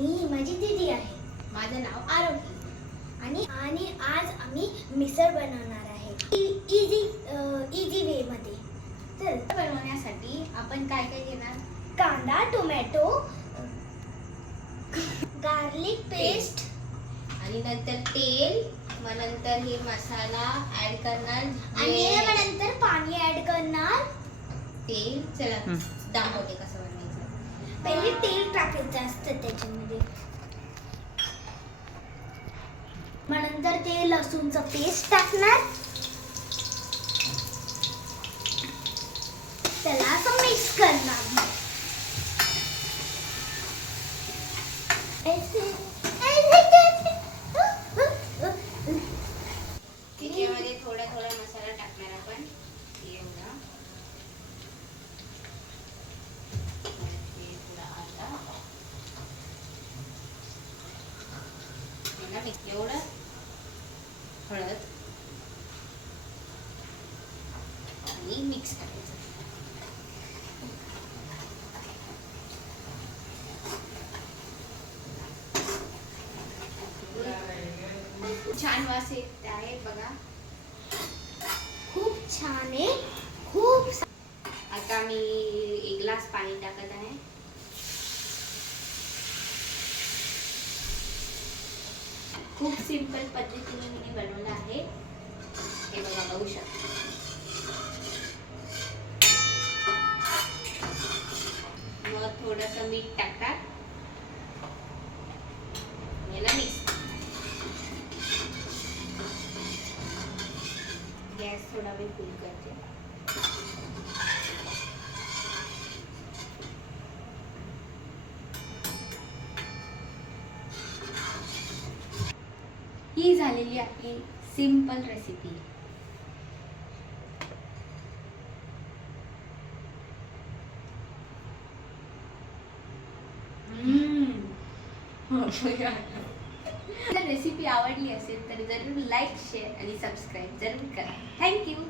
आणि ही माझी दीदी आहे. माझं नाव आरोही. आणि आज आम्ही मिसळ बनवणार आहे इझी वे मध्ये. तर बनवण्यासाठी आपण काय काय घेणार? कांदा, टोमॅटो, गार्लिक पेस्ट आणि नंतर तेल, मग नंतर हे मसाला ऍड करणार आणि मग नंतर पाणी ऍड करणार. तेल. चला दाखवते कसं बनवायचं. पहिले तेल टाकायचं असतं त्याच्यामध्ये. मग नंतर ते लसूणचं पेस्ट टाकणार. त्याला असं मिक्स करणार. त्याच्यामध्ये थोडा थोडा मसाला टाकणार आपण. एवढा थोडा आला एवढं हळद आणि मिक्स करायचं. छान वास येत आहे बघा. खूप छान आहे. खूप आता मी 1 ग्लास पाणी टाकत आहे. खूप सिंपल पद्धतीने मी बनवलं आहे. हे बघा, बघू शकता. मग थोडंसं मीठ टाकतात. याला मिक्स. गॅस थोडा वेळ फुल करते. ही झालेली आहे सिंपल रेसिपी. जर रेसिपी आवडली असेल तर जरूर लाईक, शेअर आणि सबस्क्राईब जरूर करा. थँक्यू.